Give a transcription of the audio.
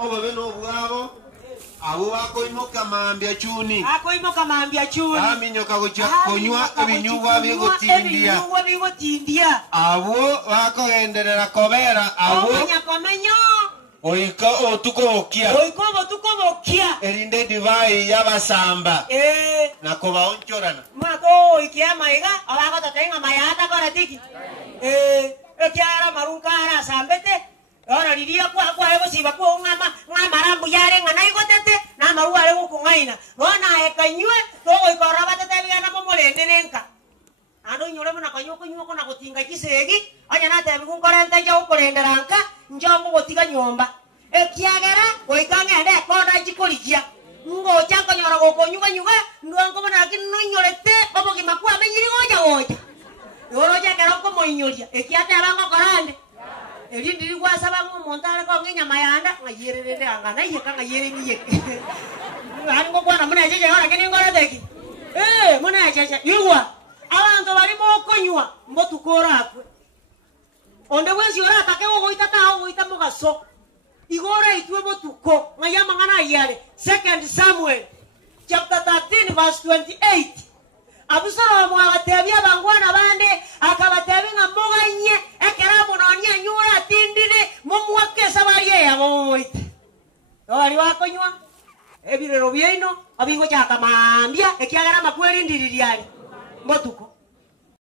obabe no bwabo abo bakoimoka mambya chuni akoimoka mambya chuni aminyoka konywa ebinyugwa bigotindia abo bakogenderera kobera abo nyakomenyo oiko otukobokia erinde divai yabasamba nakoba onchorana mako ikia maiga abako tatenga mayata koratiki ekiara marukara sambete ora liria kwa ebo siba kwa ngamarambu yare ngana igotete na maruare gukungaina bona ekanywe togo ikoraba tetelia na momolendenenka ando nyore mona kanyoko nyoko na gotinga kisegi anya na tebi kunkorenta jo kurenderanka njomo gotiga nyomba ekiagera oikangende kona chikolikia ngo chanko nyora gokonyuga nyuga ndwango mona kinonyorete obo kimakwa menyiri goja yoro jakero ko moinyoria ekiate abango korande elindiri gwasaba ngo montale ko ngenya mayanda ngayerere anga na yeka ngayere niye hani ngo kwana muna jeje ora kini ngora deki muna jeje yugwa abantu bari mo konywa mbotu korakwe onde wezi ora take goita ta goita mugaso igora itwe botuko ngayama ngana yale 2 Samuel chapter 13 verse 28 Abusalomu agatebya bangwana bande akabatebi ngamoganye ekera munonia nyura tindire mumwakesa bariye yaboite ori wakonywa ebirero byeino abingo chaka mambya ekiagara makweri ndiririali mbotuko